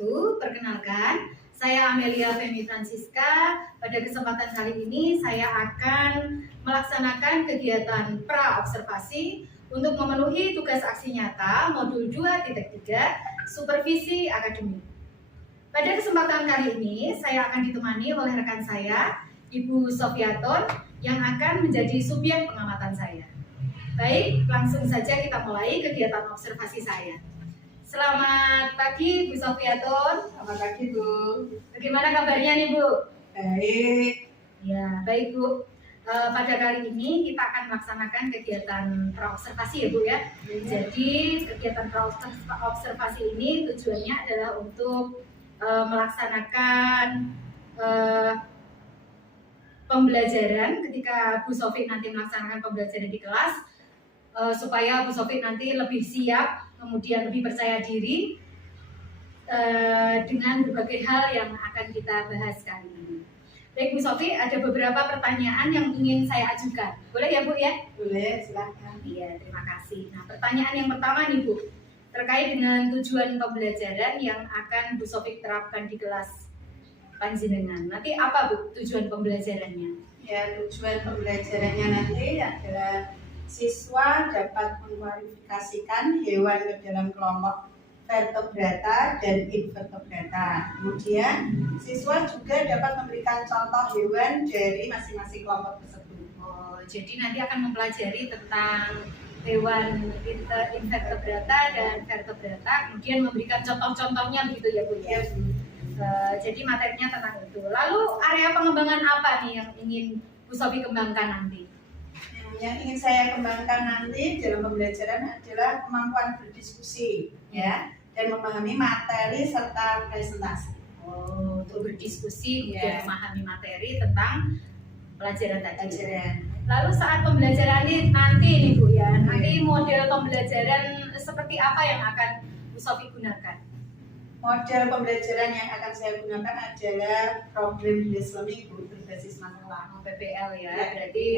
wabarakatuh. Perkenalkan, saya Amelia Femi Francisca. Pada kesempatan kali ini saya akan melaksanakan kegiatan pra-observasi untuk memenuhi tugas aksi nyata modul 2.3 supervisi akademik. Pada kesempatan kali ini saya akan ditemani oleh rekan saya, Ibu Sofiaton, yang akan menjadi subjek pengamatan saya. Baik, langsung saja kita mulai kegiatan observasi saya. Selamat pagi Bu Sofiaton. Selamat pagi Bu. Bagaimana kabarnya nih Bu? Baik. Ya, baik Bu. Pada kali ini kita akan melaksanakan kegiatan praobservasi ya Bu ya. Jadi kegiatan praobservasi ini tujuannya adalah untuk melaksanakan pembelajaran ketika Bu Sofi nanti melaksanakan pembelajaran di kelas, supaya Bu Sofi nanti lebih siap, kemudian lebih percaya diri dengan berbagai hal yang akan kita bahas kali ini. Baik Bu Sofi, ada beberapa pertanyaan yang ingin saya ajukan. Boleh ya Bu ya? Boleh, silahkan. Iya, terima kasih. Nah, pertanyaan yang pertama nih Bu, terkait dengan tujuan pembelajaran yang akan Bu Sofi terapkan di kelas panjenengan. Nanti apa Bu tujuan pembelajarannya? Ya, tujuan pembelajarannya nanti adalah siswa dapat mengklasifikasikan hewan ke dalam kelompok vertebrata dan invertebrata. Kemudian siswa juga dapat memberikan contoh hewan dari masing-masing kelompok tersebut. Oh, jadi nanti akan mempelajari tentang hewan invertebrata dan vertebrata, kemudian memberikan contoh-contohnya begitu ya Bu ya? Jadi materinya tentang itu. Lalu area pengembangan apa nih yang ingin Bu Sofi kembangkan nanti? Yang ingin saya kembangkan nanti dalam pembelajaran adalah kemampuan berdiskusi, ya, dan memahami materi serta presentasi. Oh, untuk berdiskusi dan memahami materi tentang pelajaran tadi. Lalu saat pembelajaran ini nanti nih Bu ya, nanti model pembelajaran seperti apa yang akan Bu Sofi gunakan? Model pembelajaran yang akan saya gunakan adalah problem based learning berbasis masalah, PBL ya. Berarti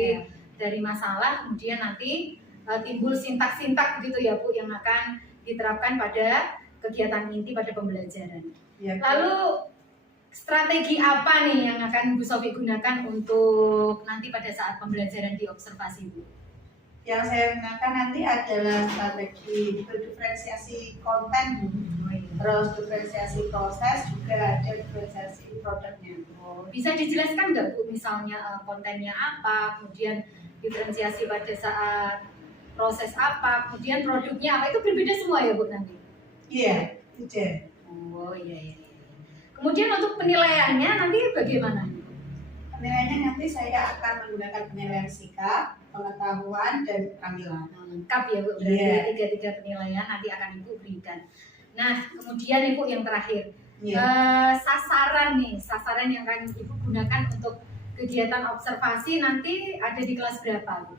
dari masalah kemudian nanti timbul sintak-sintak begitu ya Bu yang akan diterapkan pada kegiatan inti pada pembelajaran. Ya. Lalu strategi apa nih yang akan Bu Sofi gunakan untuk nanti pada saat pembelajaran di observasi Bu? Yang saya gunakan nanti adalah strategi berdiferensiasi konten, terus diferensiasi proses, juga ada diferensiasi produknya. Oh, bisa dijelaskan nggak Bu misalnya kontennya apa, kemudian diferensiasi pada saat proses apa, kemudian produknya apa, itu berbeda semua ya Bu nanti? Iya, beda. Oh iya. Kemudian untuk penilaiannya nanti bagaimana? Penilaiannya nanti saya akan menggunakan penilaian sikap, pengetahuan, dan keterampilan. Lengkap ya Bu, berarti tiga penilaian nanti akan Ibu berikan. Nah, kemudian Ibu yang terakhir, sasaran yang akan Ibu gunakan untuk kegiatan observasi nanti ada di kelas berapa Bu?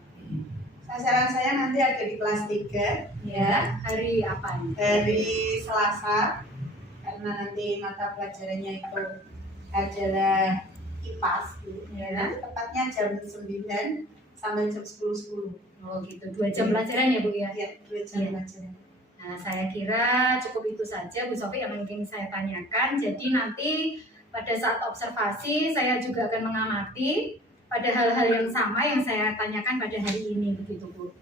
Sasaran saya nanti ada di kelas 3. Ya, hari apa nih? Dari Selasa, karena nanti mata pelajarannya itu adalah IPAS, ya. Tepatnya jam 9 sampai jam 10.10. Oh gitu, 2 jam pelajaran ya Bu ya? Iya, 2 jam pelajaran. Nah, saya kira cukup itu saja Bu Sofi yang ingin saya tanyakan. Jadi nanti pada saat observasi saya juga akan mengamati pada hal-hal yang sama yang saya tanyakan pada hari ini begitu Bu.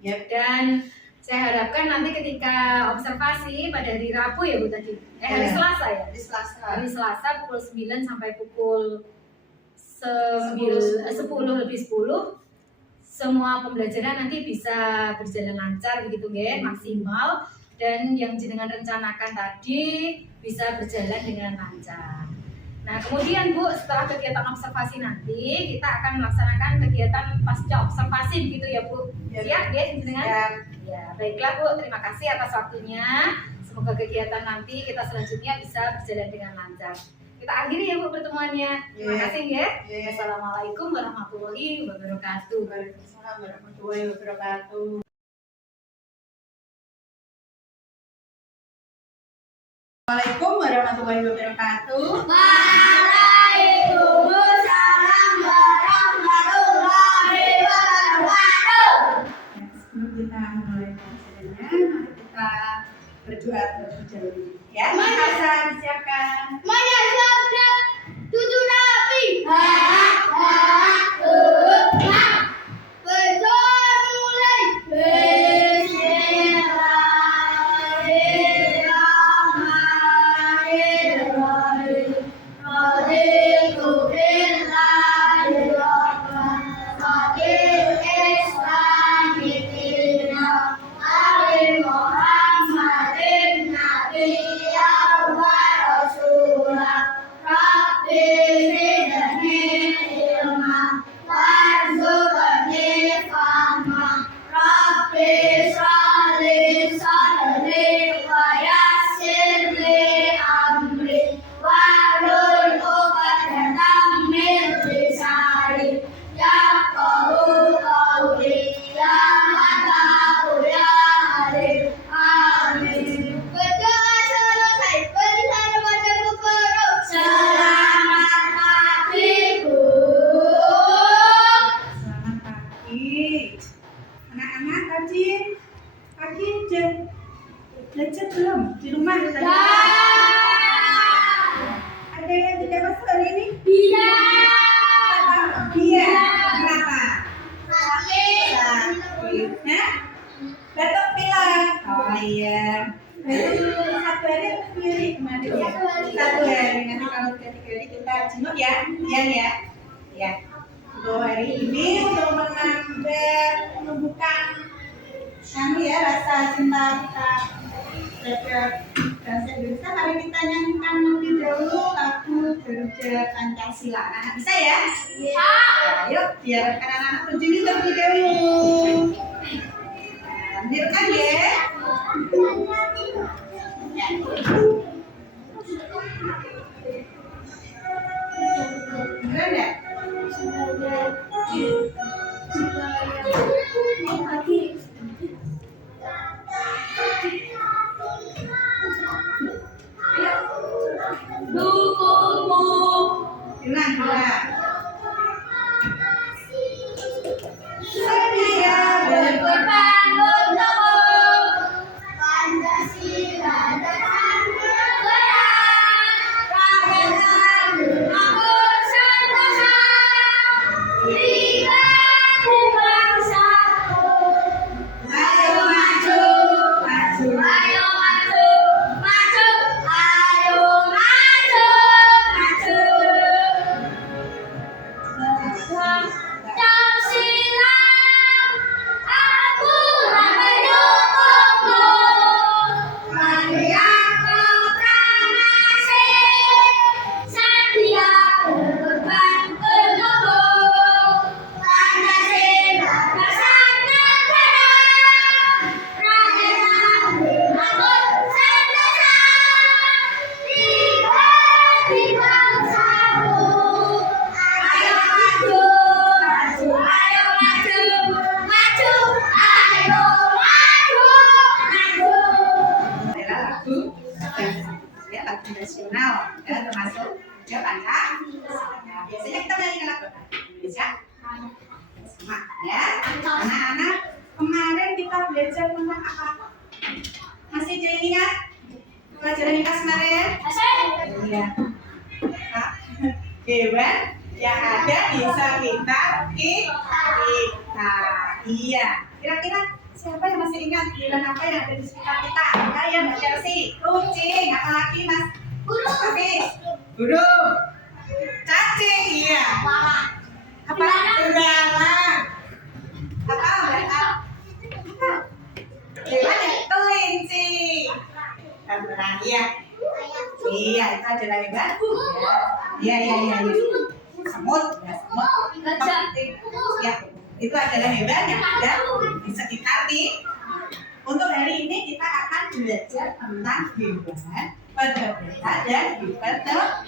Ya. Dan saya harapkan nanti ketika observasi pada hari Rabu ya Bu tadi. Hari Selasa ya? Hari Selasa pukul 9 sampai pukul 10 lebih 10. Semua pembelajaran nanti bisa berjalan lancar begitu ya, maksimal, dan yang jenengan rencanakan tadi bisa berjalan dengan lancar. Nah, kemudian Bu, setelah kegiatan observasi nanti kita akan melaksanakan kegiatan pasca observasi begitu ya Bu. Siap ya jenengan? Ya, baiklah Bu, terima kasih atas waktunya. Semoga kegiatan nanti kita selanjutnya bisa berjalan dengan lancar. Kita akhiri ya Bu pertemuannya. Terima kasih ya. Assalamualaikum warahmatullahi wabarakatuh. Waalaikumsalam warahmatullahi wabarakatuh. Assalamualaikum warahmatullahi wabarakatuh. Waalaikumsalam warahmatullahi wabarakatuh. Sebelum kita mulai pelajarannya, mari kita berdoa terlebih dahulu. Ya, Hasan siapkan. Semuanya siap. Tujuh Nabi. Selamat pagi. Anak-anak pagi udah belajar belum di rumah tadi? Ada yang tidak masuk hari ini? Iya. Kenapa? Sakit. Nah, batuk pilek. Oh iya. Satu hari atau 2 hari kemarin ya? 1 hari. Nanti kalau udah 3 hari kita jenguk ya. Iya ya. Ya. Untuk hari ini untuk menumbuhkan ya rasa cinta kita terhadap bahasa Indonesia, mari kita nyanyikan lebih dahulu lagu Garuda Pancasila. Anak bisa ya? Iya. Ayo biar anak-anak berdiri terlebih dahulu. Ambilkan ya. Beneran ya? Bilang. Sedia Berkorban untuk Pancasila dan Ayo maju, maju. Adalah lagu nasional ya, termasuk ya Pancasila. Biasanya kita menyanyikan lagu Indonesia sama ya. Anak-anak, kemarin kita belajar tentang apa? Masih jadi ingat pelajaran IPA kemarin? Iya. Nah, hewan yang ada bisa kita kita. Iya. Kira-kira siapa yang masih ingat hewan apa yang ada di sekitar kita? Ayam, Mbak Chelsea, kucing, apalagi Mas? Burung, cacing, iya. Apa? Belalang. Apa? Hewan yang kelinci. Benar, iya. Iya, itu adalah hewan. Iya. Semut, ya semut. Ya, itu adalah hewan yang ada di sekitar kita. Untuk hari ini kita akan belajar tentang hewan, vertebrata dan invertebrata.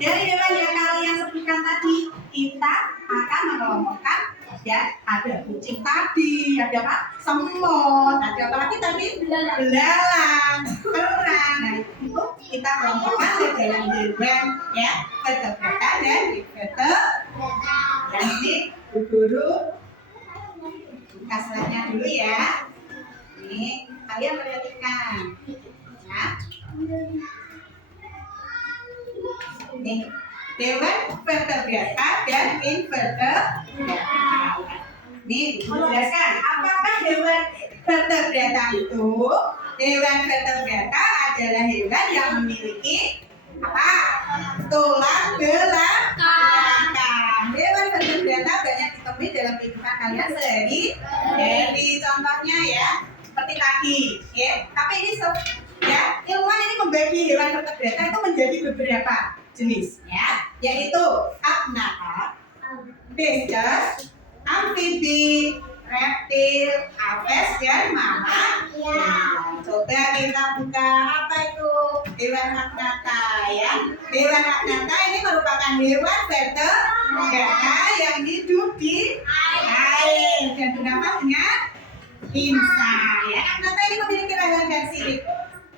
Dari hewan yang kalian sebutkan tadi, kita akan mengelompokkan ya, ada kucing tadi, ada apa? Semut, ada apa lagi tadi? Belalang, kerang. Nah, itu kita kelompokkan ke dalam hewan ya, vertebrata dan invertebrata. Nanti guru buka slide-nya dulu ya. Ini kalian perhatikan ya. Nih, hewan vertebrata dan invertebrata. Nih, dijelaskan apakah hewan vertebrata itu? Hewan vertebrata adalah hewan yang memiliki apa? Tulang belakang. Hewan vertebrata banyak ditemui dalam kehidupan kalian sehari-hari. Contohnya ya, seperti tadi, ya. Tapi ini ya, ilmuwan ini membagi hewan vertebrata itu menjadi beberapa jenis, ya, yaitu apnata, beda, amfibi, reptil, aves, dan mammalia. Coba kita buka apa itu hewan apnata ya. Hewan apnata ini merupakan hewan vertebrata yang hidup di air dan bernafas dengan pinsa. Ya, apnata ini memiliki rahang dan sirip.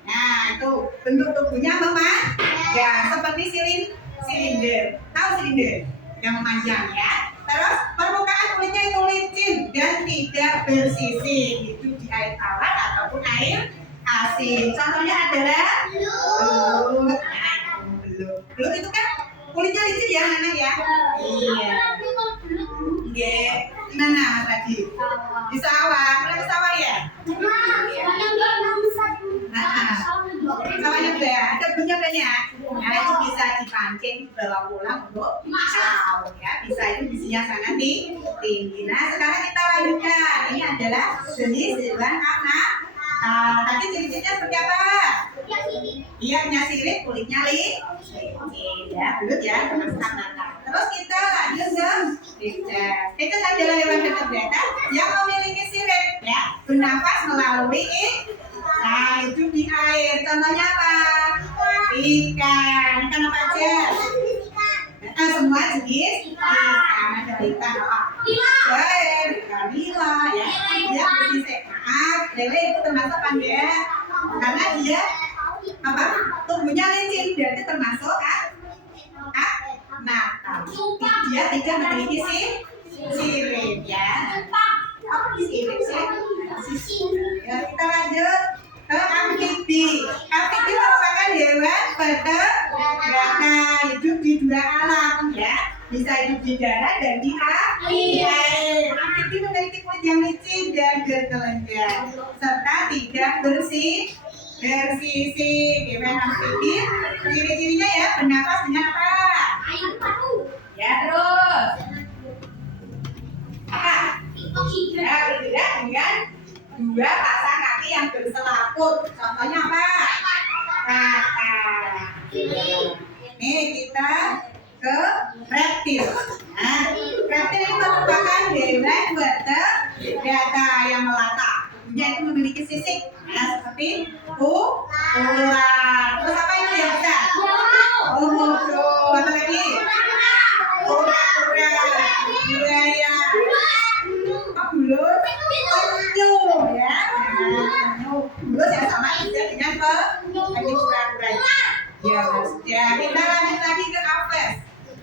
Nah, itu bentuk tubuhnya memanjang seperti silinder. Tahu silinder yang memanjang ya. Terus permukaan kulitnya itu licin dan tidak bersisik. Hidup di air tawar ataupun air asin. Contohnya adalah belut. Nah, belut itu kan kulitnya licin ya, anak ya. Iya. Oke. Gimana tadi? Di sawah. Pernah ke sawah ya? Sawahnya juga ya. Ada bunyinya banyak. Nah, itu bisa dipancing, bawa pulang untuk sahur ya. Bisa, itu gizinya sangat tinggi. Nah, sekarang kita lanjutkan. Ini adalah jenis hewan apnata. Tadi ciri-cirinya seperti apa? Iya, punya sirip, kulitnya licin ya, belut ya, termasuk apnata. Terus kita lanjut ke Ricet. Ricet adalah hewan vertebrata yang memiliki sirip ya, bernafas melalui nah, hidup di air. Contohnya apa? Ikan. Ikan apa aja? Nah, semua jenis ikan. Ada ikan apa? Ikan nila ya. Dia bersisik. Maaf, lele itu termasuk kan ya? Karena dia apa? Tubuhnya licin, berarti termasuk apnata. Dia tidak memiliki sirip ya. Apa sirip sih? Ya, kita lanjut ke amfibi. Amfibi merupakan hewan vertebrata, hidup di dua alam ya. Bisa hidup di darat dan di air. Amfibi memiliki kulit yang licin dan berkelenjar serta tidak bersisik. Hewan amfibi ciri-cirinya ya, bernafas dengan apa? Ya, terus apa? Ya, bergerak dengan dua pasang kaki yang berselaput. Contohnya apa? Kata. Nih kita ke reptil. Nah, reptil ini merupakan hewan vertebrata yang melata. Tubuhnya itu memiliki sisik. Nah, seperti ular. Terus apa itu yang besar? Komodo. Apa lagi? Kura-kura. Buaya. Bulus, penyu ya. Bulus yang sama juga dengan penyu kura-kura. Ya, ya. Kita lanjut lagi ke aves.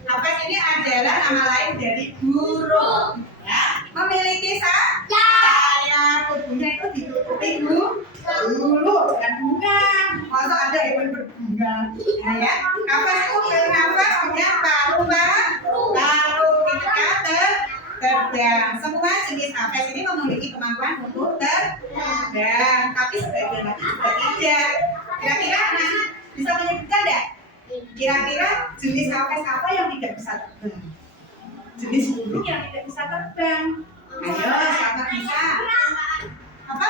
Aves ini adalah nama lain dari burung. Ya, memiliki sayap. Tubuhnya itu ditutupi bulu dan bunga. Masa ada hewan berbunga? Nah, ya. Aves itu bernafas punya paru-paru. Ketika terbang. Semua jenis aves ini memiliki kemampuan untuk terbang, tapi sebagian lagi juga tidak. Kira-kira anak-anak bisa menyebutkan tidak? Kira-kira jenis aves apa yang tidak bisa terbang? Jenis burung yang tidak bisa terbang. Ayo, siapa bisa? Apa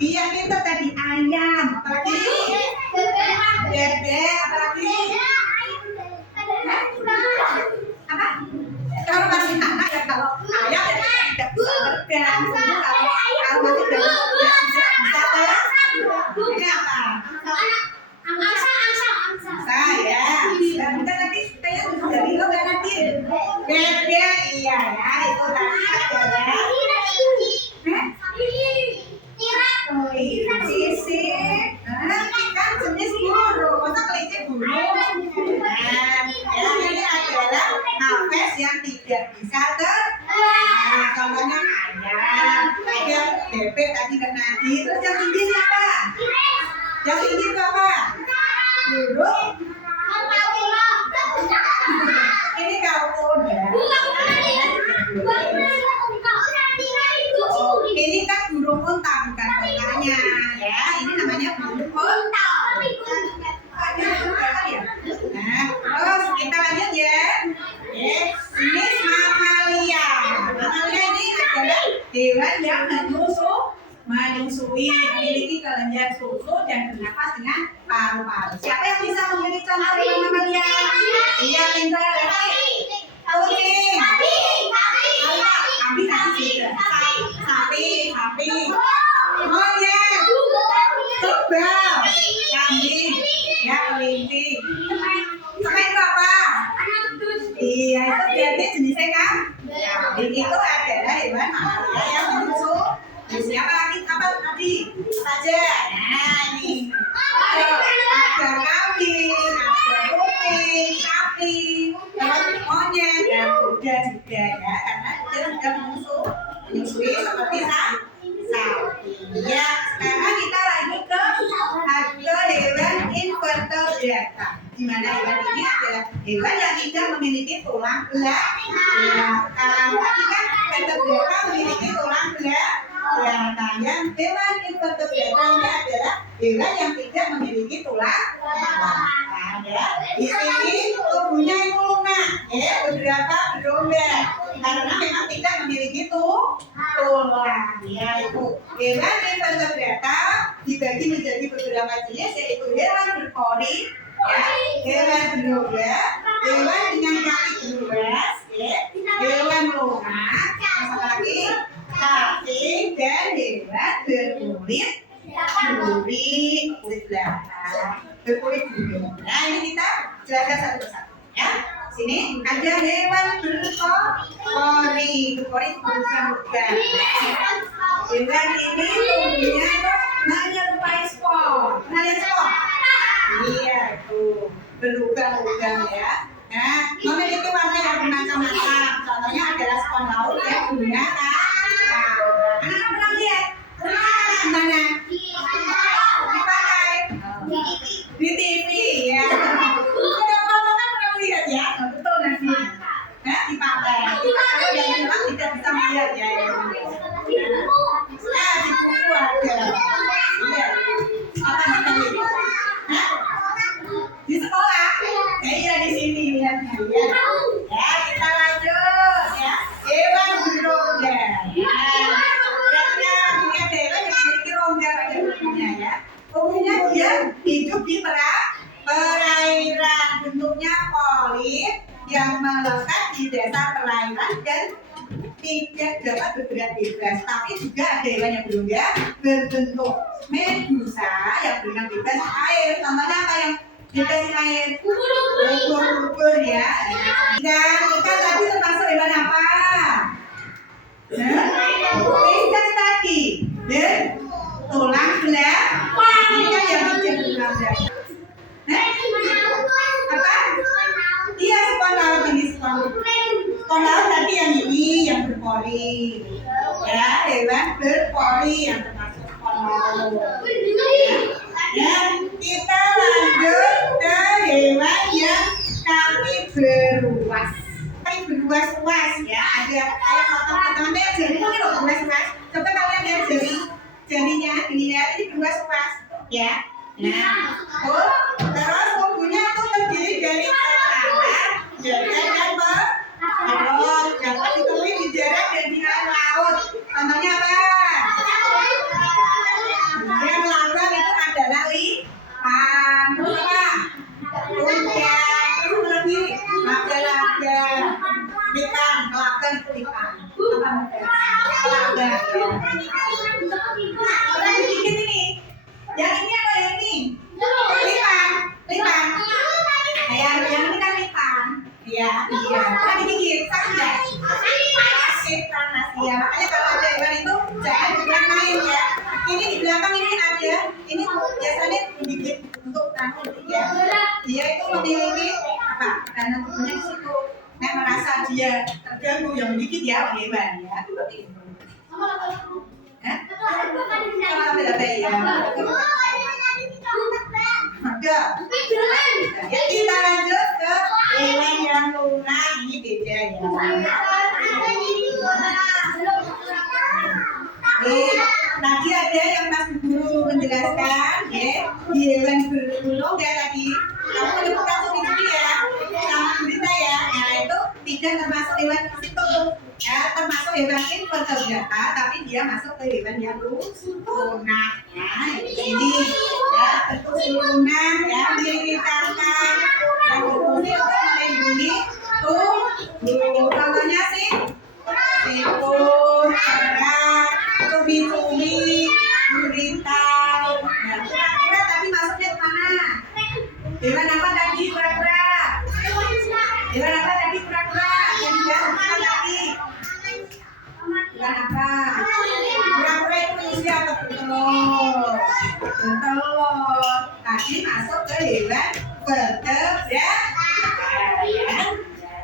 iya itu tadi ayam. Apalagi? Bebek. Apalagi? Apa? Kalau masih anak ya, kalau ayam ya tidak bisa terbang. Kalau masih dalam bisa terbang. Ini apa? Angsa ya. Dan kita tadi tanya dari lo kan nanti. Bebek iya ya, itu tadi adalah sisik. Kan jenis burung. Masa kelinci burung? burung. Ini kalkun ya. Ini kan burung unta bukan ontanya ya. Ini namanya burung unta. Nah, terus kita lanjut ya. Ini mamalia. Mamalia ini adalah hewan yang menyusui, memiliki kelenjar susu dan bernafas dengan paru-paru. Siapa yang bisa memberi contoh hewan mamalia? Iya, pintar ya. Kucing. Sapi. Monyet. Kerbau. Kambing. Ya, kelinci. Sama itu apa? Iya, itu berarti jenisnya kan? Kambing itu adalah hewan mamalia yang menyusui. Siapa lagi? Apa tadi? Saja. Nah, ini. Ada kambing, ada kucing, sapi, terus monyet, dan kuda juga ya, karena dia sudah menyusui seperti sapi. Ya, sekarang kita lanjut ke hewan invertebrata. Di mana hewan ini adalah hewan yang tidak memiliki tulang belakang. Tadi kan vertebrata memiliki tulang belakang. Yang hewan invertebrata ini adalah hewan yang tidak memiliki tulang belakang. Ya, di sini tubuhnya itu lunak, ya, beberapa berlomba karena memang tidak memiliki tulang. Ya, itu hewan invertebrata dibagi menjadi beberapa jenis, yaitu hewan berpori, ya, hewan berlomba, hewan dengan kaki berulas, ya, hewan lunak, lagi cacing, dan hewan berkulit berkulit duri. Nah, ini kita jelaskan satu persatu ya. Sini ada hewan berpori. Berpori bukan. Hewan ini tubuhnya menyerupai spon. Pernah lihat spon? Iya, tuh berlubang-lubang ya. Nah, memiliki warna yang bermacam-macam. Contohnya adalah spon laut yang punya anak pernah lihat? Mana? Dipakai di TV ya. Sudah kan pernah lihat ya? Betul nanti. Nah, dipakai. Kalau yang memang tidak bisa melihat ya. Nah, di buku ada. Iya. Apa namanya? Di sekolah? Iya, di sini lihatnya ya. Ya, kita lanjut ya. Hewan berrongga. Umumnya dia hidup di perairan, bentuknya polip yang melekat di dasar perairan dan tidak dapat bergerak bebas. Tapi juga ada hewan yang berongga berbentuk medusa yang berenang bebas di air. Contohnya apa yang bebas di air? Ubur-ubur ya. Dan kita tadi termasuk hewan apa? Pisces tadi. Dan tulang belakang. Ini kan yang tidak tulang belakang. Apa? Iya, spon laut ini spon laut tadi yang ini yang berpori. Ya, hewan berpori yang termasuk spon laut. Ya, kita lanjut ke hewan yang kaki beruas. Kaki beruas-uas ya. Ada kayak potong-potongan jari ini loh beruas-uas. Coba kalian lihat jarinya ini ya, ini beruas-uas ya. Nah, terus tubuhnya tuh terdiri dari kepala, dada dan perut. Dapat ditemui di darat dan di air laut. Contohnya apa? Yang melambang itu adalah ikan. Terus apa? Udang. Terus lagi laga-laga. Ikan, kelabang itu ikan. Kelabang. Lagi dikit ini. Yang ini apa yang ini? Lipan. Yang ini kan lipan. Iya. Kan digigit, sakit. Sakit panas. Iya. Makanya kalau ada hewan itu jangan dibilang main ya. Ini di belakang ini ada. Ini biasanya digigit untuk rambut ya. Dia itu memiliki apa? Karena tubuhnya di situ. Saya merasa dia terganggu yang menggigit ya hewan ya. Seperti itu. Sama tidak ya. Ada. Ya, kita lanjut ke hewan yang lunak. Ini beda ya. Tadi ada yang Mas Guru menjelaskan, ya, di hewan berbulu ya tadi. Kamu menyebutkan cumi-cumi ya, sama gurita ya. Nah itu tidak termasuk hewan itu, ya termasuk hewan invertebrata, tapi dia masuk ke hewan yang lunak. Ya, ini ya bentuk lunak ya, diceritakan yang berfungsi untuk melindungi contohnya sih tikus, kerak, cumi-cumi, gurita. Nah, kura-kura tadi masuknya kemana? Hewan apa tadi kura-kura? Hewan apa tadi kura-kura? Yang dilakukan tadi? Hewan apa? Kura-kura itu manusia atau bertelur? Bertelur. Tadi masuk ke hewan vertebrata.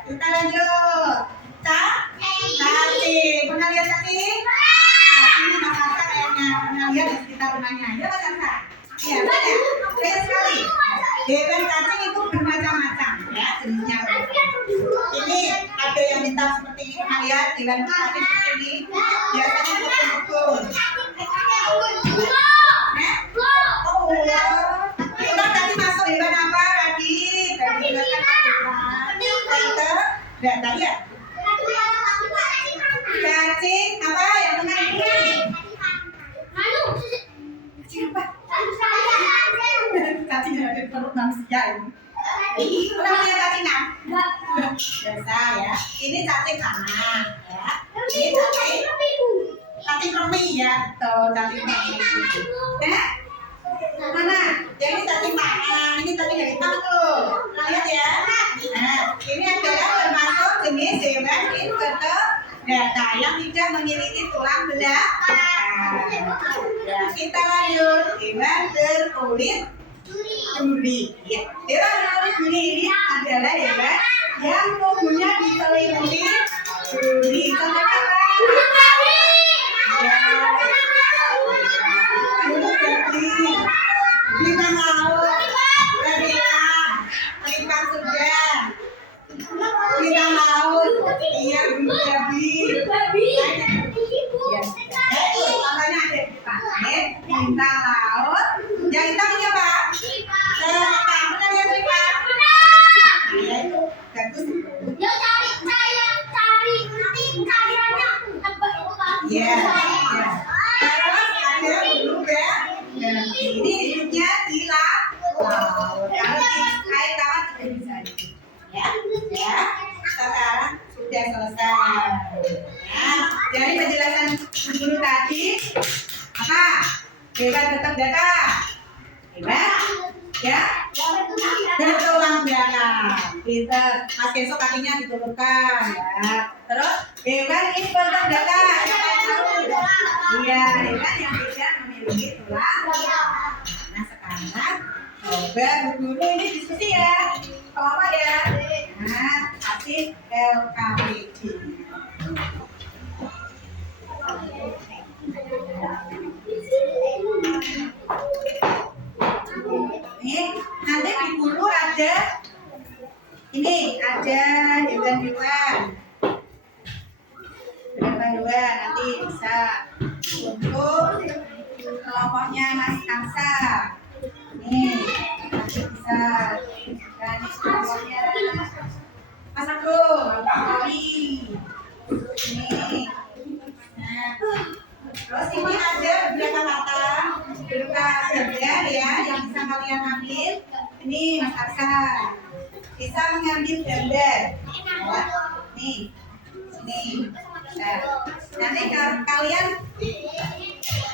Kita lanjut. Cacing. Pernah lihat cacing? Cacing Mas Arsa kayaknya pernah lihat di sekitar rumahnya. Ya Mas Arsa? Iya, banyak. Banyak sekali. Hewan cacing itu bermacam-macam ya jenisnya. Ini ada yang hitam seperti ini. Pernah lihat hewan cacing seperti ini? Biasanya kumpul-kumpul. Oh, kita tadi masuk hewan apa tadi? Tadi tadi ya? Cacing apa yang tengah ini? Cacing apa? Cacing yang ada di perut manusia ini. Pernah punya cacing kan? Biasa ya. Ini cacing tanah ya. Ini cacing kremi ya. Tuh cacing kremi. Mana? Yang ini cacing tanah. Ini cacing yang hitam tuh. Lihat ya. Nah, ini adalah termasuk jenis hewan invertebrata yang tidak memiliki tulang belakang. Ya, kita lanjut hewan berkulit duri. Ya, hewan berkulit duri ini adalah hewan yang tubuhnya diselimuti duri. Contohnya apa? Bintang laut, bintang surga, bintang laut, iya babi. Ya, contohnya ada bintang laut. Yang hitam ini apa? Pernah lihat ikan? Iya itu bagus. Iya. Terus ada juga. Ini hidupnya di laut. Kalau di air tawar tidak bisa hidup. Ya. Sekarang sudah selesai. Nah, dari penjelasan guru tadi, apa? Hewan vertebrata. Hewan, ya? Bertulang belakang. Pinter. Mas besok kakinya ditulurkan, ya. Terus hewan invertebrata. Siapa yang tahu? Iya, hewan yang tidak memiliki tulang. Nah sekarang coba guru ini diskusi ya, kelompok ya. Nah kasih LKPD. Ini nanti di guru ada ini ada hewan-hewan. Hewan-hewan nanti bisa untuk kelompoknya Mas Kansa. Nih, nanti bisa dan kelompoknya Mas Agung, Kali. Nih. Nah, terus ini ada beberapa kata gambar ya yang bisa kalian ambil. Ini Mas Kansa bisa mengambil gambar. Ya. Nih, sini. Nah, nanti kalian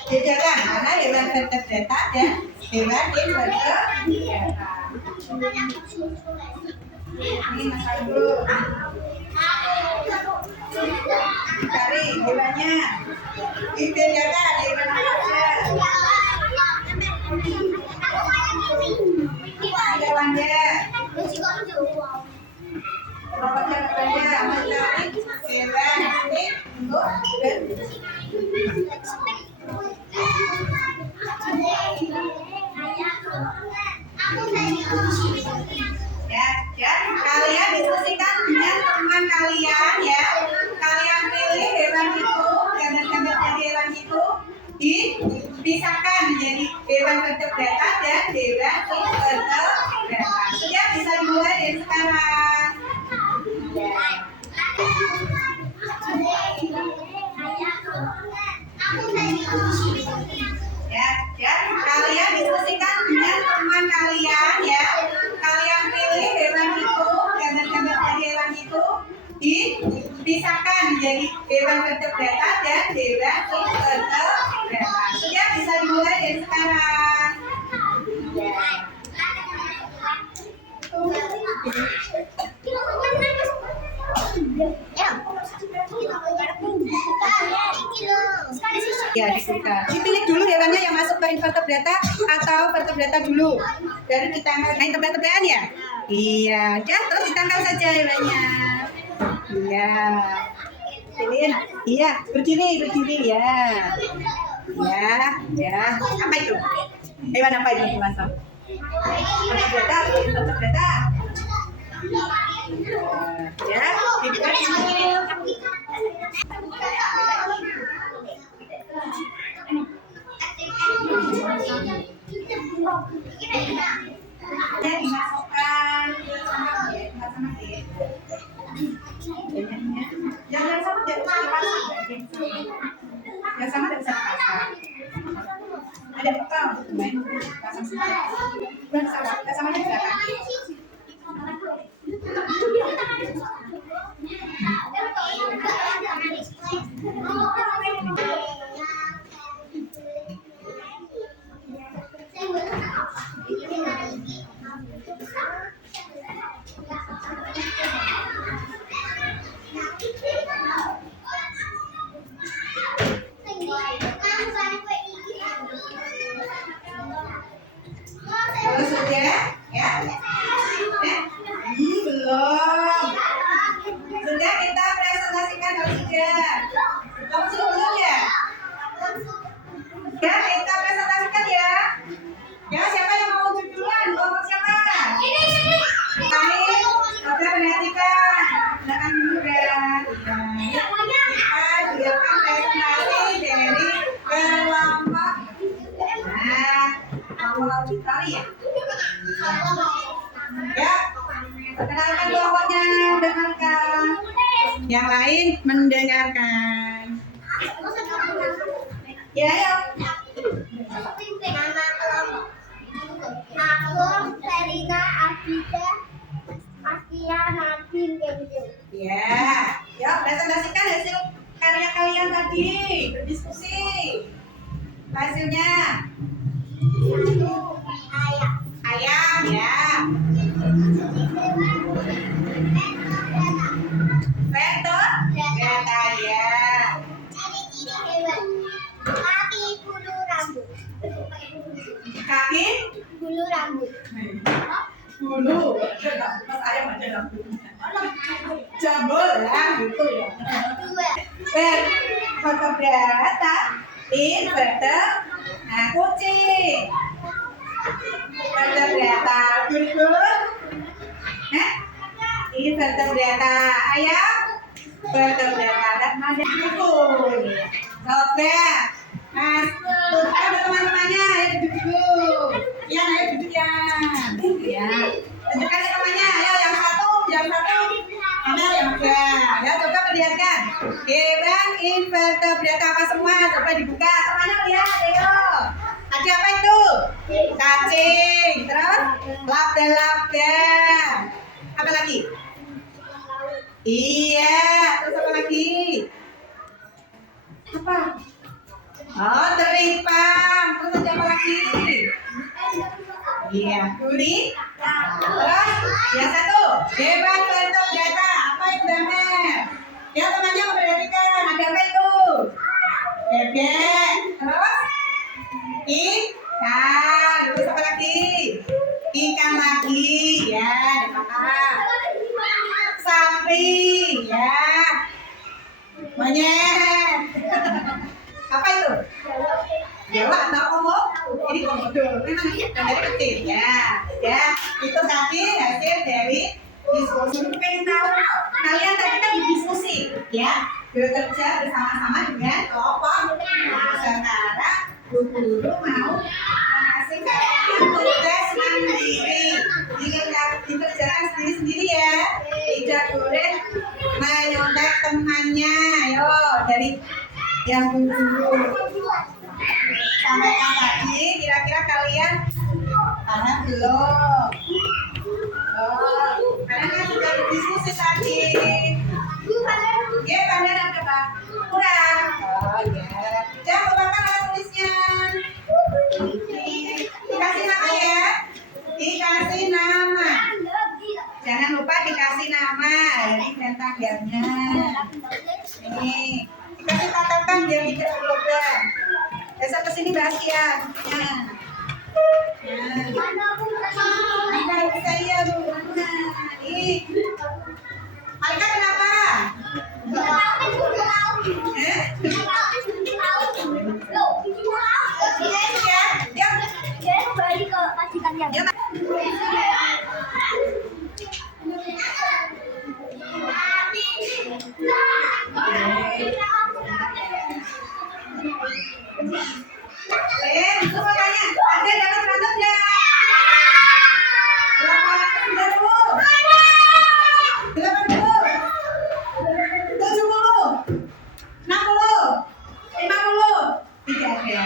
bedakan mana hewan vertebrata dan hewan invertebrata. Ini Mas Ayu. Cari hewannya. Dibedakan hewan apa? Ada wanda. Kelompoknya wanda mencari hewan ini untuk Aku yang sekarang. Ya, kalian diskusikan dengan teman kalian ya. Kalian pilih hewan itu, gambar-gambarnya hewan itu dipisahkan menjadi hewan vertebrata dan hewan invertebrata. Sudah bisa dimulai dari sekarang. Ya, disuka. Dipilih dulu hewannya yang masuk ke invertebrata atau vertebrata dulu. Baru ditangkal main tebak-tebakan ya? Iya, ya, terus ditangkal saja hewannya. Iya. Pilih. Iya, berdiri ya. Ya. Apa itu? Hewan apa itu yang masuk? Vertebrata atau invertebrata? Ya, dibuka dulu. Ya, dimasukkan sama dia. Yang sama tidak bisa dipasang. Yang sama tidak bisa dipasang. Ada peka untuk main pasang sama. Sama di belakang. Terus sudah, ya? Belum. Sudah kita presentasikan atau sudah? Kamu sudah belum ya? Ya, kita presentasikan ya. Ya, siapa yang mau ujuk duluan? Kelompok siapa? Baik, oke, perhatikan. Silakan dulu ya. Kita berikan presentasi dari kelompok. Nah, kelompok Victoria ya. Ya, perkenalkan kelompoknya, dengarkan. Yang lain mendengarkan. Ya, yuk. Nama kelompok. Aku Serina Abida Askia Nadim Kenjo. Ya, yuk presentasikan hasil karya kalian tadi. Berdiskusi. Hasilnya ayam ya. Vertebrata ya. Ciri-ciri hewan. Kaki, bulu, rambut. Kaki, Bulu, rambut. bulu. Mas ayam aja rambutnya. Jambul lah gitu ya. Dua. Vertebrata, invertebrata. Nah, kucing. Vertebrata, betul. Invertebrata ayam. Vertebrata ada itu. Coba, Mas, ada teman-temannya, ayo duduk dulu. Yan, ayo duduk Yan. Ya, tunjukkan ya temannya. Ayo yang satu. Mana yang ada? Ya, coba perlihatkan. Hewan invertebrata apa semua? Coba dibuka. Temannya lihat, ayo. Ada apa itu? Cacing. Terus laba-laba. Apa lagi? Iya. Terus apa lagi? Apa? Oh, teripang. Terus ada apa lagi? Iya, duri. Terus yang satu, hewan vertebrata. Apa itu Damer? Ya temannya memperhatikan. Ada apa itu? Bebek. Terus ikan. Terus apa lagi? Ikan lagi. Ya, ada apa? Sapi. Ya. Monyet. Apa itu? Dewa atau komodo? Ini komodo. Memang dari kecil ya. Ya, itu tadi hasil dari diskusi. Pengen tahu kalian tadi kan diskusi, ya, bekerja bersama-sama dengan kelompok. Sekarang guru mau mengasih kalian tugas mandiri. Dikerjakan sendiri-sendiri ya. Tidak boleh menyontek temannya. Ayo dari yang dulu. Sampaikan tadi, kira-kira kalian paham belum? Oh, karena kan sudah diskusi tadi. Ya, kalian ada apa? Kurang. Oh ya. Jangan lupakan ada tulisnya. Dikasih nama ya. Dikasih nama. Jangan lupa dikasih nama. Ini tentangnya. Ini dikasih tatapan biar tidak berlubang. Besok kesini bahas ya. Nah, saya Bu. Ih. Alika kenapa? Coba tanya, ada dapat rantau nggak? Berapa? 90? 80? 70? 60? 50? Tidak ada ya.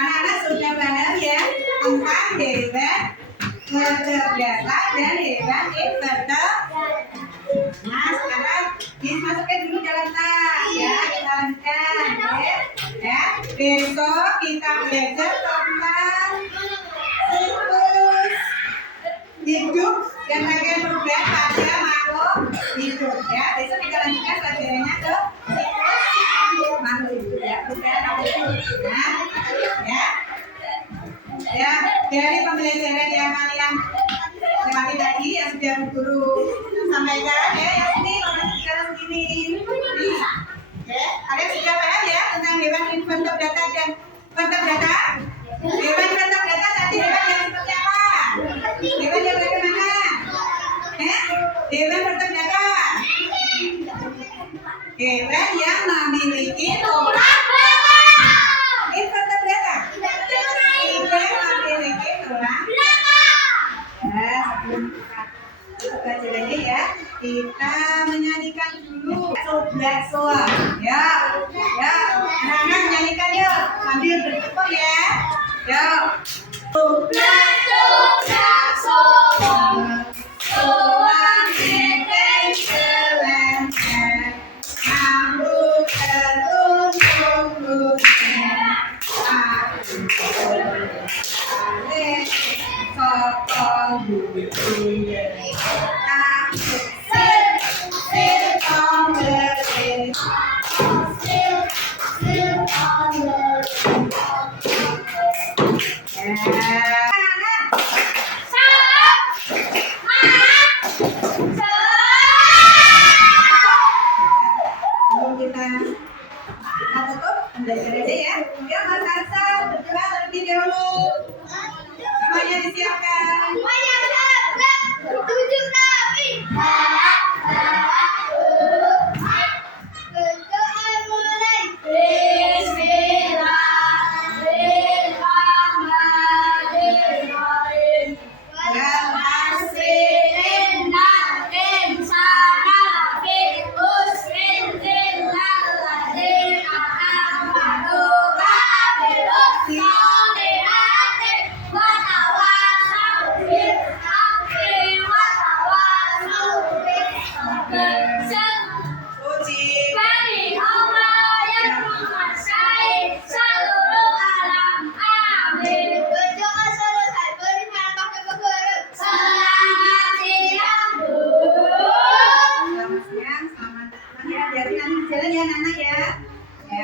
Anak-anak sudah paham ya tentang hewan vertebrata dan hewan invertebrata. Nah, sekarang dimasukin dulu dalam tas ya, kita lanjutkan ya. Besok kita belajar tentang siklus hidup dan bagian perubahan pada makhluk hidup ya. Besok kita lanjutkan pelajarannya ke siklus makhluk hidup ya, perubahan makhluk hidup ya. Ya, dari pembelajaran yang kalian lewati tadi yang sudah guru sampaikan ya, yang ini sekarang segini. Ya, kalian sudah paham ya tentang hewan invertebrata dan vertebrata? Hewan vertebrata tadi hewan yang seperti apa? Hewan yang bagaimana? Hewan vertebrata. Hewan yang memiliki tulang. Invertebrata. Hewan memiliki tulang. Ya, sebelum kita pelajarannya ya, kita menyanyikan dulu Sobat Soa ya, anak-anak menyanyikan yuk sambil bertepuk ya, yuk. Sobat Soa, Soa ngeteng selencer, rambut terungkung-ungkungnya, aku balik sokong bulunya. Belajar aja ya. Ya Mas Hasan, berdoa terlebih dahulu. Semuanya disiapkan. Semuanya siap. 7 kali. Berdoa mulai. Bismillahirrahmanirrahim.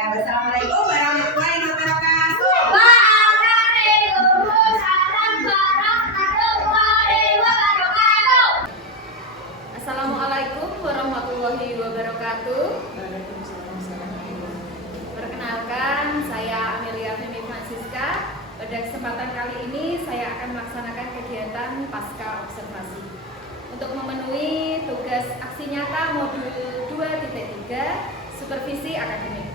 Wassalamualaikum warahmatullahi wabarakatuh. Assalamualaikum warahmatullahi wabarakatuh. Perkenalkan, saya Amelia Femi Francisca. Pada kesempatan kali ini saya akan melaksanakan kegiatan pasca observasi untuk memenuhi tugas aksi nyata modul 2.3 supervisi akademik.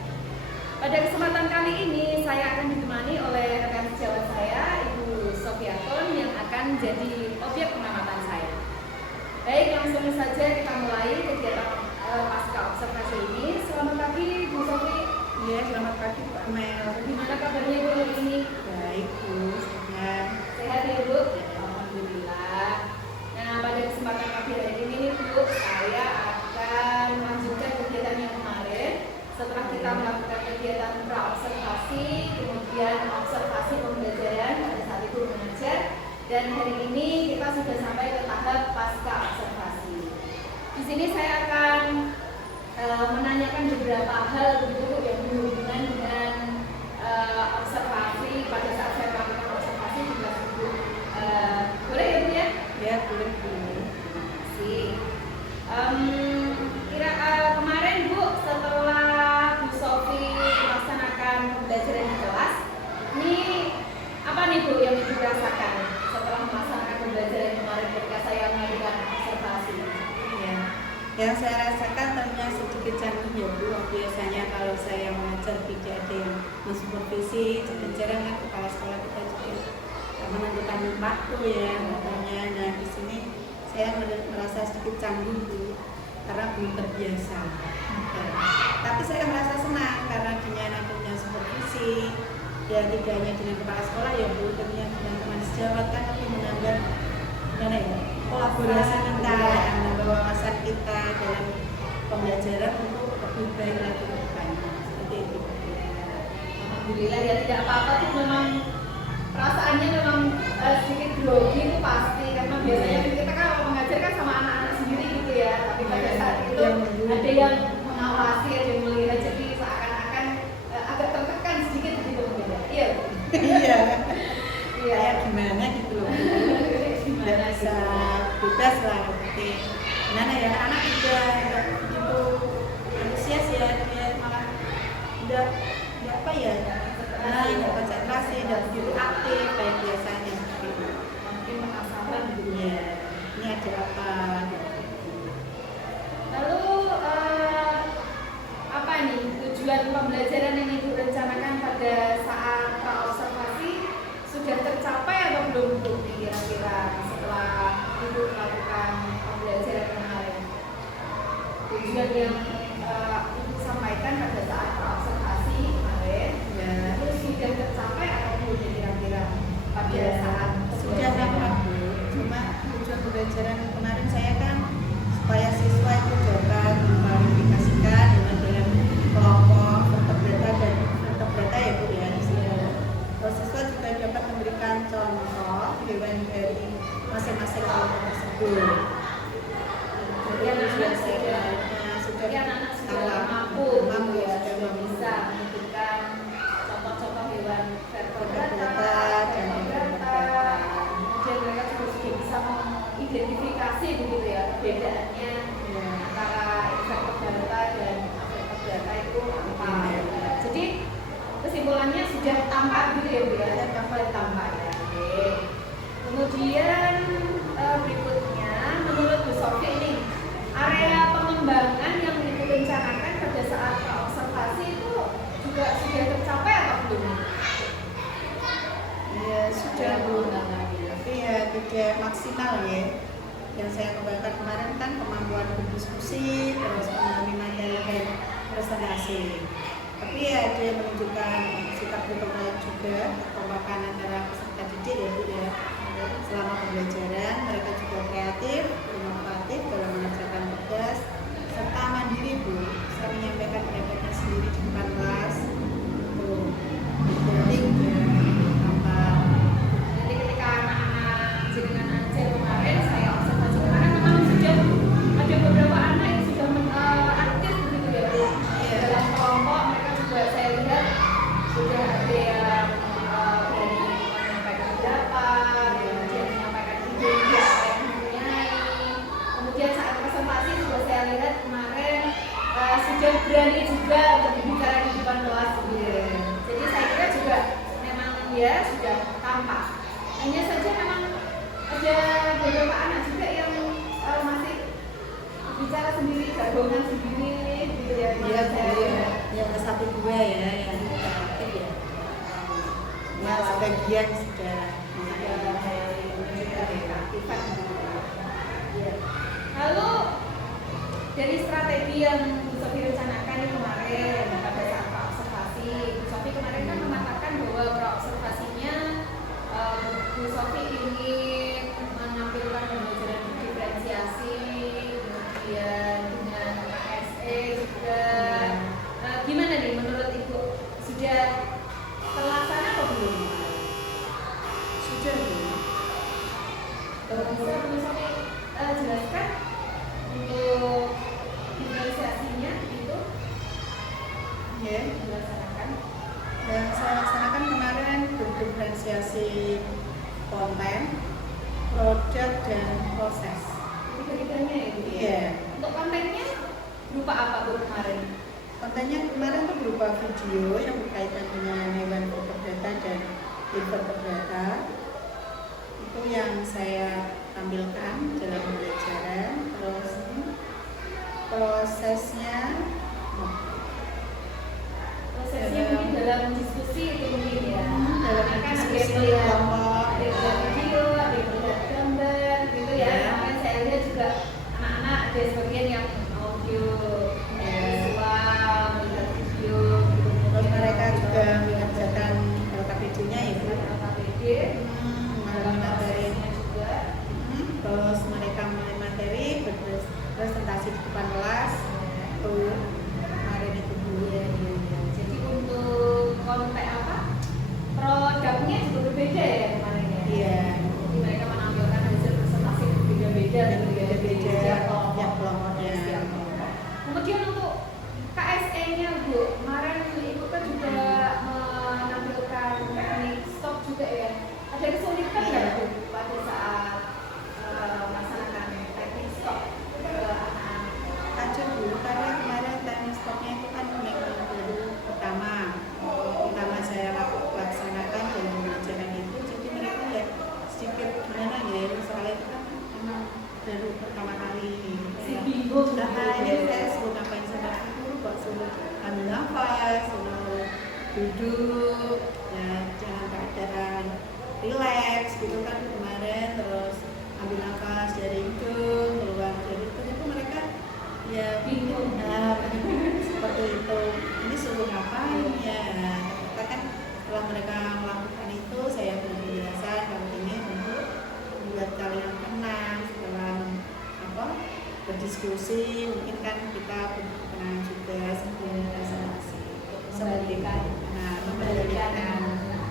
Pada kesempatan kali ini saya akan ditemani oleh rekan sejawat saya, Ibu Sofiaton, yang akan jadi objek pengamatan saya. Baik, langsung saja kita mulai kegiatan pasca observasi ini. Selamat pagi Bu Sofi. Iya, selamat pagi Pak Mel. Gimana kabarnya Bu hari ini? Baik Bu, sehat. Sehat ya Bu? Alhamdulillah. Nah, pada kesempatan pagi hari ini nih Bu, saya akan melanjutkan kegiatan yang kemarin. Setelah kita melakukan kegiatan pra-observasi, kemudian observasi pembelajaran pada saat itu mengajar, dan hari ini kita sudah sampai ke tahap pasca observasi. Di sini saya akan menanyakan beberapa hal begitu yang berhubungan dengan observasi pada saat saya melakukan observasi di kelas ibu. Boleh ya Bu ya? Ya, boleh Bu. Terima kasih. Kemarin Bu, setelah Bu Sofi melaksanakan pembelajaran di kelas, ini apa nih Bu yang Ibu rasakan setelah melaksanakan pembelajaran kemarin ketika saya melakukan observasi? Ya, yang saya rasakan ternyata sedikit canggung ya Bu. Biasanya kalau saya mengajar tidak ada yang mensupervisi, jarang kan kepala sekolah kita juga menentukan waktu ya makanya. Nah di sini saya merasa sedikit canggung Bu, karena belum terbiasa. Tapi saya merasa senang karena dengan adanya supervisi, ya tidak hanya dengan kepala sekolah ya Bu, tentunya dengan teman sejawat kan lebih menambah gimana ya, kolaborasi kita, menambah wawasan kita dalam pembelajaran untuk lebih baik lagi ke depannya. Seperti itu. Alhamdulillah ya, tidak apa-apa tuh, memang perasaannya memang sedikit grogi itu pasti, karena biasanya kita kalau mengajar kan sama anak-anak sendiri gitu ya, tapi pada saat itu ada yang mengawasi, ada yang melihat, jadi seakan-akan agak tertekan sedikit gitu mungkin ya. Iya. Iya. Iya. Kayak gimana gitu loh. Tidak bisa bebas lah seperti gimana ya, anak juga nggak begitu antusias ya, dia malah udah apa ya, nggak konsentrasi dan begitu aktif kayak biasanya. Mungkin penasaran gitu ya. Iya, ini ada apa? Lalu apa nih tujuan pembelajaran yang Ibu rencanakan pada saat pra-observasi sudah tercapai atau belum Bu? Kira-kira setelah Ibu melakukan pembelajaran kemarin, tujuan yang Ibu sampaikan pada saat pra-observasi kemarin Ya, itu sudah tercapai atau belum kira-kira pada ya, saat sudah dapat Bu. Cuma tujuan pembelajaran kemarin saya kan supaya siswa itu dapat mengklarifikasikan dengan kelompok vertebrata dan vertebrata ya Bu ya. Terus siswa juga dapat memberikan contoh hewan dari masing-masing kelompok tersebut. Jadi sudah Jadi anak-anak sudah mampu ya, sudah bisa menunjukkan contoh-contoh hewan vertebrata dan vertebrata. Kemudian mereka juga sudah bisa mengidentifikasi begitu ya perbedaannya antara vertebrata dan vertebrata itu apa. Jadi kesimpulannya sudah tampak gitu ya Bu ya, tampak ya. Oke. Kemudian berikutnya menurut Bu Sofi ini area pengembangan yang Ibu rencanakan pada saat observasi itu juga sudah tercapai atau belum? Ya sudah Bu, tapi ya tidak maksimal ya. Yang saya kembangkan kemarin kan kemampuan berdiskusi, terus memahami materi dan presentasi. Tapi ya ada yang menunjukkan sikap gotong royong juga, kekompakan antara peserta didik ya Bu ya. Selama pembelajaran mereka juga kreatif, inovatif dalam mengerjakan tugas, serta mandiri Bu, bisa menyampaikan pendapatnya sendiri di depan kelas. Tuh, penting ya. Jadi ketika anak-anak jenengan ajar kemarin, saya observasi kemarin memang sudah ada beberapa anak yang sudah aktif begitu ya Bu. Dalam kelompok mereka juga saya lihat sudah ada yang berani menyampaikan pendapat, kemudian menyampaikan ide apa yang dipunyai. Kemudian saat presentasi juga saya lihat kemarin sudah berani juga untuk berbicara di depan kelas gitu. Jadi saya kira juga memang ya sudah tampak. Hanya saja memang ada beberapa anak juga yang masih bicara sendiri, jagongan sendiri gitu ya. Iya Bu, yang satu dua ya, yang aktif ya. Ya sebagian sudah keaktifan. Iya. Lalu dari strategi yang Bu Sofi rencanakan kemarin pada saat praobservasi, Bu Sofi kemarin kan mengatakan bahwa praobservasinya Bu Sofi ingin menampilkan pembelajaran diferensiasi, kemudian dengan KSE juga. Gimana nih menurut Ibu? Sudah terlaksana atau belum? Sudah Bu. Bisa Bu Sofi jelaskan untuk diferensiasinya itu Ya, dilaksanakan? yang saya laksanakan kemarin berdiferensiasi konten, produk, dan proses. Tiga-tiganya ya Bu? Iya. Untuk kontennya berupa apa Bu kemarin? Kontennya kemarin tuh berupa video yang berkaitan dengan hewan vertebrata dan invertebrata. Itu yang saya tampilkan dalam pembelajaran. Terus prosesnya Prosesnya mungkin dalam diskusi itu mungkin ya. dalam Kan diskusi ada yang kelompok. ada yang buat video, ada yang buat gambar gitu ya. Ya. Kemarin saya lihat juga anak-anak ada sebagian yang audio, Ya. visual, melihat video gitu. Terus mereka juga mengerjakan LKPD-nya ya Bu. KPD, Mengalami materi. prosesnya juga. Terus mereka mulai materi, berpresentasi di depan kelas. Tuh kemarin itu Bu. Iya, iya, iya. Jadi untuk konten apa? Produknya juga berbeda ya kemarin ya. Iya. Jadi mereka menampilkan hasil presentasi berbeda-beda gitu ya. Beda-beda Setiap tiap kelompok. kelompoknya. Setiap kelompok. Kemudian untuk KSE-nya Bu, kemarin Ibu kan juga menampilkan teknik stop juga ya. Ada kesulitan nggak Bu pada saat melaksanakan teknik stop ke anak-anak? Aja Bu, karena kemarin teknik stopnya itu kan memang baru pertama saya laksanakan dalam pembelajaran itu, jadi mereka ya sedikit gimana ya, soalnya itu kan memang baru pertama kali. Si bingung Nah, gitu ini ya. saya suruh ngapain sama itu, kok suruh ambil nafas, suruh duduk, ya jangan keadaan relax gitu kan kemarin, terus ambil nafas dari hidung, keluar dari hidung, itu mereka ya Bingung. nah, seperti itu. Ini suruh ngapain ya? Nah, kita kan setelah mereka melakukan itu, saya beri penjelasan kalau ini untuk membuat kalian tenang setelah apa berdiskusi, mungkin kan kita butuh ketenangan juga sebelum presentasi. Membalikan. Nah, Membalikan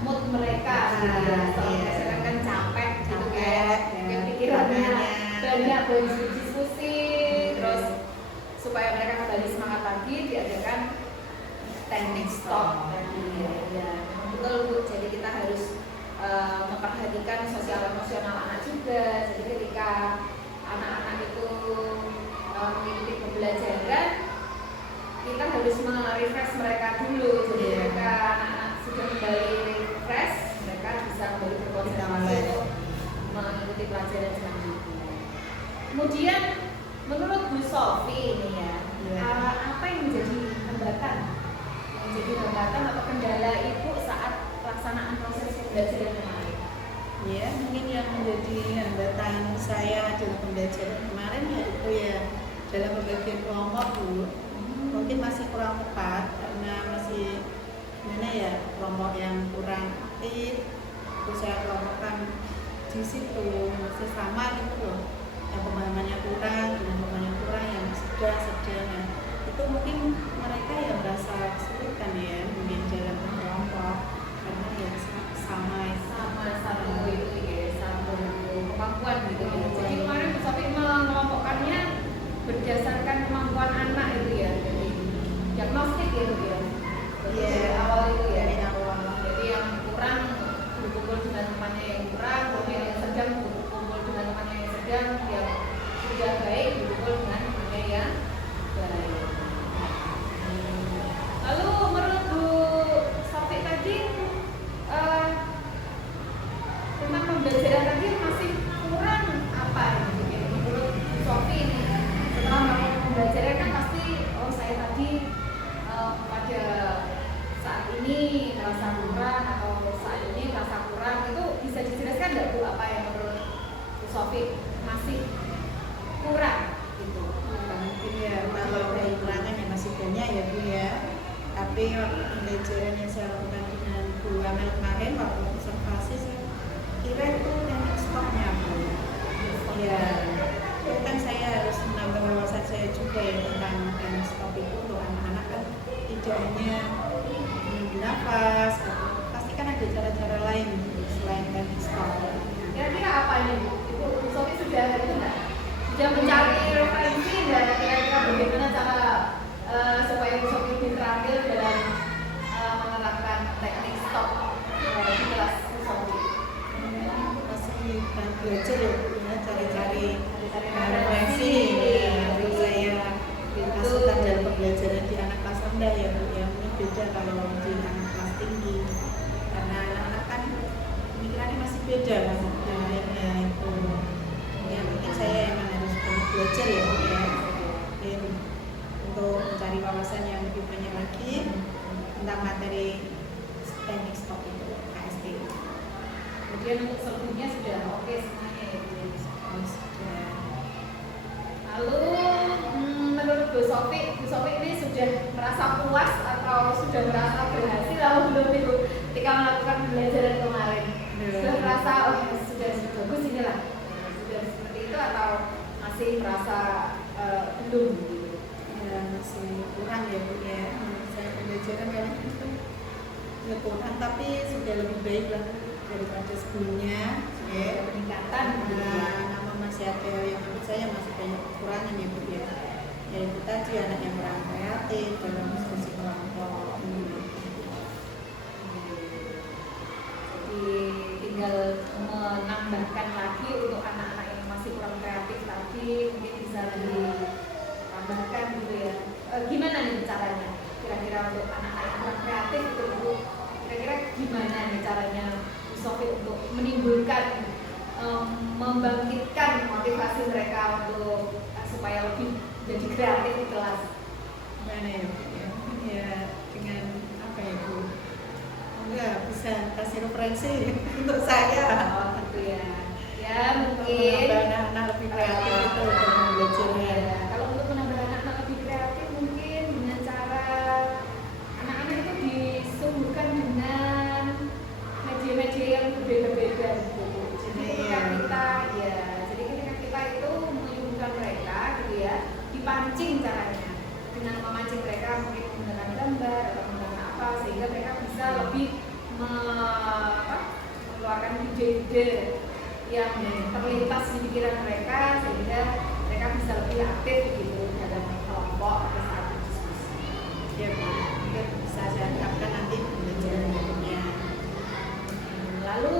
mood mereka gitu ya. Setelah Iya. mereka kan capek gitu Capek, kan. ya. Yang pikirannya Makanya. banyak berdiskusi, terus supaya mereka kembali semangat lagi diadakan teknik stop tadi ya. Betul Bu, jadi kita harus memperhatikan sosial emosional anak juga. Jadi ketika anak-anak itu mengikuti pembelajaran, kita harus merefresh mereka dulu. Jadi Iya. mereka anak-anak sudah kembali refresh, mereka bisa kembali berkonsentrasi untuk mengikuti pelajaran selanjutnya. Kemudian menurut Bu Sofi ini ya, Iya. apa yang menjadi hambatan? Menjadi hambatan atau kendala Ibu saat pelaksanaan proses pembelajaran kemarin? Ya, mungkin yang menjadi hambatan saya dalam pembelajaran kemarin yaitu ya dalam pembagian kelompok Bu, mungkin masih kurang tepat karena masih gimana ya, kelompok yang kurang aktif, terus saya kelompokkan di situ masih sama gitu loh, yang pemahamannya kurang dengan pemahaman yang kurang, yang sedang ya. Itu mungkin mereka yang merasa kesulitan ya mungkin dalam kelompok karena ya sama Satu itu ya, satu kemampuan gitu ya. Jadi kemarin Bu Sofi mengelompokkannya berdasarkan kemampuan anak itu ya. Jadi diagnostik ya Bu ya. Jadi Iya. dari awal itu ya. Dari awal. Jadi yang kurang berkumpul dengan temannya yang kurang, kemudian yang sedang berkumpul dengan temannya yang sedang, yang Ramel kemarin waktu observasi saya kira itu teknik stoknya Bu. Ya, itu kan saya harus menambah wawasan saya juga ya tentang teknik stok itu untuk anak-anak kan tidak hanya nafas, pasti kan ada cara-cara lain selain teknik stok. Kira-kira apa ini Bu? Ibu Sofi sudah itu nggak? Sudah mencari referensi dan kira-kira bagaimana cara supaya Ibu Sofi lebih terampil dalam menerapkan teknik stop di kelas Ibu Sofi? Masih belajar ya Bu, ya, cari-cari referensi ya, terus saya masukkan dalam pembelajaran di anak kelas rendah ya Bu, ya ini beda kalau di anak kelas tinggi karena anak-anak kan pemikirannya masih beda kan ya itu ya mungkin saya emang harus banyak belajar ya Bu, ya mungkin untuk mencari wawasan yang lebih banyak lagi tentang materi teknik stok itu KST. Kemudian untuk selebihnya sudah oke semuanya ya Bu. Sudah. Lalu menurut Bu Sofi ini sudah merasa puas atau sudah merasa berhasil atau belum Ibu ketika melakukan pembelajaran kemarin? Sudah merasa sudah bagus inilah, sudah seperti itu atau masih merasa belum? Ya, masih kurang ya Bu, ya saya pembelajaran kali itu ya kurang tapi sudah lebih baik lah daripada sebelumnya ya. Peningkatan Namun masih ada yang menurut saya masih banyak kekurangan ya Bu, ya yaitu tadi anak yang kurang kreatif dalam diskusi kelompok. Jadi tinggal menambahkan lagi untuk anak-anak yang masih kurang kreatif tadi mungkin bisa ditambahkan gitu ya. Gimana nih caranya? Kira-kira untuk anak-anak yang kurang kreatif itu Bu, kira-kira gimana nih caranya Bu Sofi untuk menimbulkan membangkitkan motivasi mereka untuk supaya lebih jadi kreatif di kelas? Gimana ya Bu, ya? Ya dengan apa ya Bu? Enggak bisa kasih referensi untuk saya. Oh gitu ya. Ya Untuk mungkin menambah anak-anak lebih kreatif itu dalam belajarnya. ya, kalau untuk menambah anak-anak lebih kreatif mungkin dengan cara anak-anak itu disuguhkan dengan media-media yang berbeda-beda gitu. Jadi ketika kita itu menyuguhkan mereka gitu ya, dipancing caranya dengan memancing mereka mungkin menggunakan gambar atau menggunakan apa sehingga mereka bisa lebih mengeluarkan ide-ide yang terlintas di pikiran mereka sehingga mereka bisa lebih aktif gitu dalam kelompok atau saat diskusi. Ya Bu, mungkin bisa saya terapkan nanti pembelajaran berikutnya. Lalu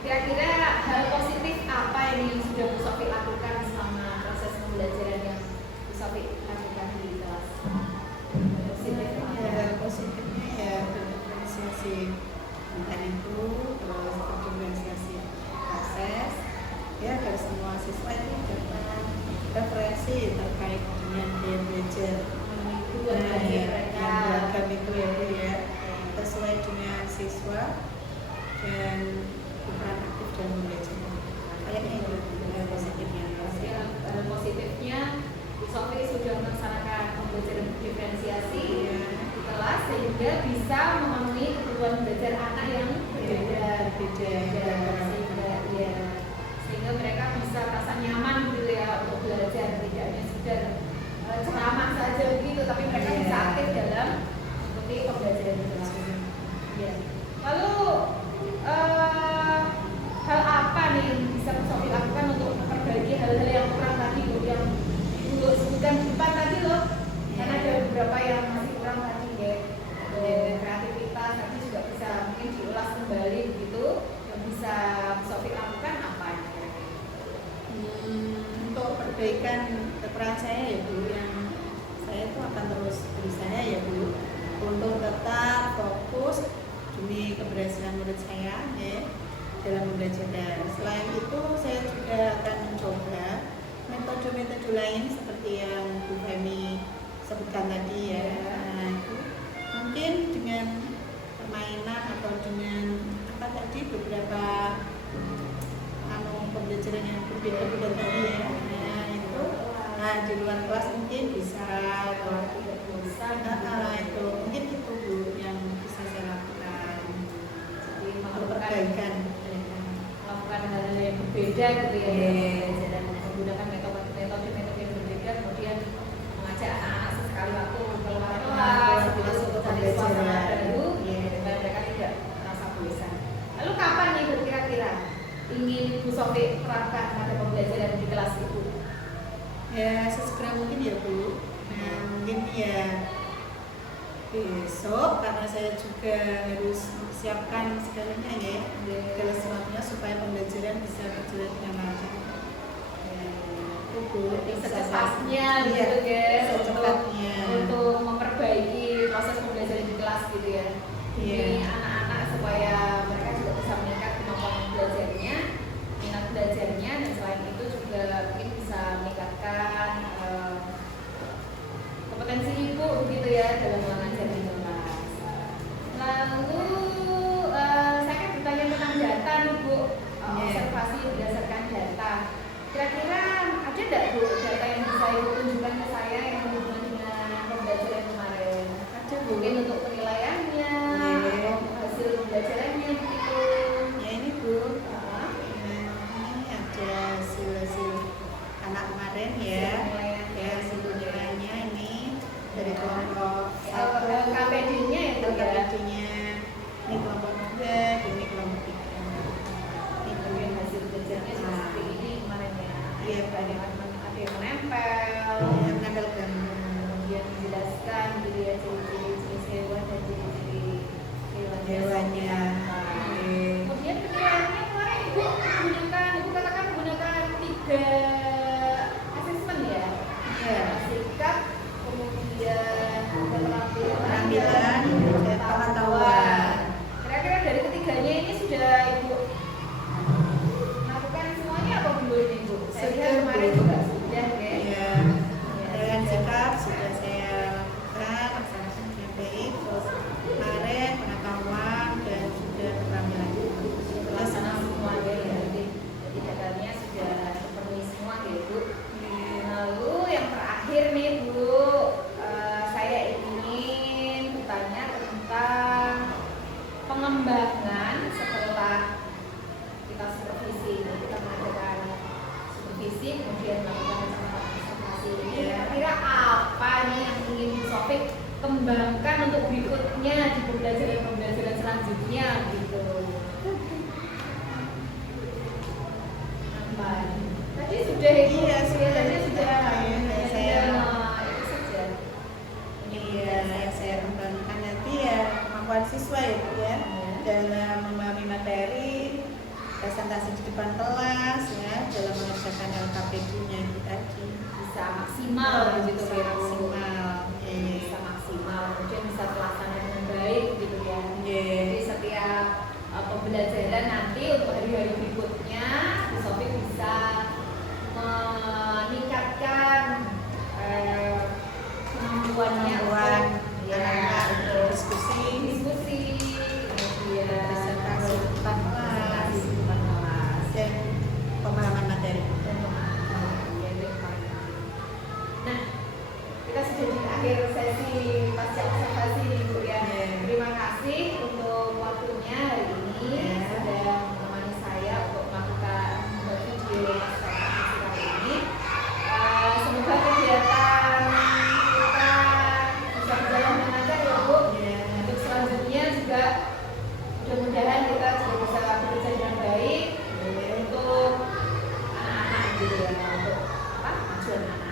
kira-kira hal positif apa ini yang sudah Bu Sofi lakukan selama proses pembelajaran yang Bu Sofi lakukan di kelas? Positif Ya, positifnya ya berdiferensiasi konten itu, terus berdiferensiasi proses ya agar semua siswa itu dapat referensi terkait dengan gaya belajar yang beragam itu ya Bu, ya sesuai dengan siswa dan peran aktif dalam belajar. Kayaknya itu hal positifnya. Hal positifnya Bu Sofi sudah melaksanakan pembelajaran diferensiasi di kelas sehingga bisa memenuhi kebutuhan belajar anak yang berbeda sehingga mereka bisa merasa nyaman gitu ya untuk belajar, tidak hanya sekedar ceramah saja begitu tapi mereka bisa aktif dalam mengikuti pembelajaran di kelas. Ya. Lalu hal apa nih yang bisa Bu Sofi lakukan untuk memperbaiki hal-hal yang kurang tadi yang Ibu sebutkan di depan tadi loh, karena ada beberapa yang masih kurang tadi ya. Kreativitas tadi juga bisa mungkin diulas kembali begitu, yang bisa Bu Sofi lakukan apa? Untuk perbaikan peran saya ya Bu, yang saya itu akan terus berusaha ya Bu untuk tetap fokus demi keberhasilan murid saya ya dalam belajar. Selain itu saya juga akan mencoba metode-metode lain seperti yang Bu Femi sebutkan tadi ya. Nah, itu mungkin dengan permainan atau dengan apa tadi beberapa pembelajaran yang berbeda-beda tadi ya. Nah itu di luar kelas mungkin bisa itu mungkin itu Bu yang bisa saya lakukan. perbaikan. melakukan hal-hal yang berbeda gitu ya Iya. dan menggunakan metode yang berbeda, kemudian mengajak anak-anak sesekali waktu keluar kelas gitu, Masuk ke cari suasana pembelajaran. baru Iya. supaya mereka tidak merasa bosan. Lalu kapan nih Bu kira-kira ingin Bu Sofi terapkan pada pembelajaran di kelas itu? Ya sesegera mungkin ya Bu. Nah mungkin ya besok karena saya juga harus mempersiapkan segalanya ya segala sesuatunya supaya pembelajaran bisa berjalan dengan lancar. Ya, itu Bu. Secepatnya Iya, gitu guys secepatnya. untuk memperbaiki proses pembelajaran di kelas gitu ya. Iya. Ini anak-anak supaya mereka juga bisa meningkat kemampuan belajarnya, minat belajarnya, dan selain itu juga mungkin bisa meningkatkan kompetensi ibu begitu ya dalam mengajar di kelas. Lalu saya kan bertanya tentang data nih Bu, observasi berdasarkan data. Kira-kira ada nggak Bu data yang bisa Ibu tunjukkan ke saya yang berhubungan dengan pembelajaran kemarin? Ada Bu. Mungkin untuk penilaiannya, Iya. atau hasil pembelajarannya begitu. Ya ini Bu. Ah, Ini ada hasil anak kemarin ya. Ya hasil penilaiannya ini dari kelompok satu. KPD-nya itu ya. KPD-nya ini kelompok 3, ini kelompok 3. Kemudian hasil belajarnya seperti ini kemarin ya. Iya, ada yang menempel, Yang menempel gambar. kemudian dijelaskan gitu ya ciri-ciri jenis hewan dan ciri-ciri Hewannya. Oke. Kemudian penilaiannya kemarin ibu katakan menggunakan 3 asesmen ya. Iya. Sikap, kemudian keterampilan Keterampilan, dan pengetahuan. Kira-kira dari ketiganya ini sudah ibu melakukan semuanya apa belum nih Bu? Saya lihat Sudah, kemarin Bu. juga sudah ya. Iya. Dengan sikap sudah saya lakukan, laksanakan dengan baik. Terus kemarin pengetahuan dan sudah keterampilan. Terlaksana semua ya. Jadi datanya sudah terpenuhi semua ya Bu. Lalu yang terakhir nih Bu, saya ingin bertanya tentang pengembangan setelah kita supervisi. Kita mengadakan supervisi, kemudian melakukan observasi. Kira-kira apa nih yang ingin Bu Sofi kembangkan untuk berikutnya di pembelajaran selanjutnya gitu? Apa? Tadi sudah itu, Iya, kelihatannya sudah. Iya, saya- Itu saja. Iya, yang saya kembangkan nanti ya kemampuan siswa ya Bu ya dalam memahami materi, presentasi di depan kelas ya, dalam mengerjakan LKPD-nya itu tadi. Bisa maksimal gitu Bisa ya. maksimal. Iya. Bisa maksimal, kemudian bisa terlaksana dengan baik gitu ya. Iya. Jadi setiap pembelajaran nanti untuk hari-hari berikutnya, Bu Sofi bisa meningkatkan kemampuannya Kemampuan ya, anak-anak untuk diskusi, diskusi, kemudian presentasi di depan kelas, di depan kelas. dan pemahaman materi. Nah, kita sudah di akhir sesi pasca observasi nih Bu ya. Iya. Terima kasih untuk waktunya hari ini Iya. sudah menemani saya untuk melakukan video pasca observasi kali ini. Semoga kegiatan kita bisa berjalan dengan lancar ya Bu. Iya. Untuk selanjutnya juga mudah-mudahan kita juga bisa bekerja dengan baik untuk anak-anak gitu ya, untuk apa? Tujuan anak.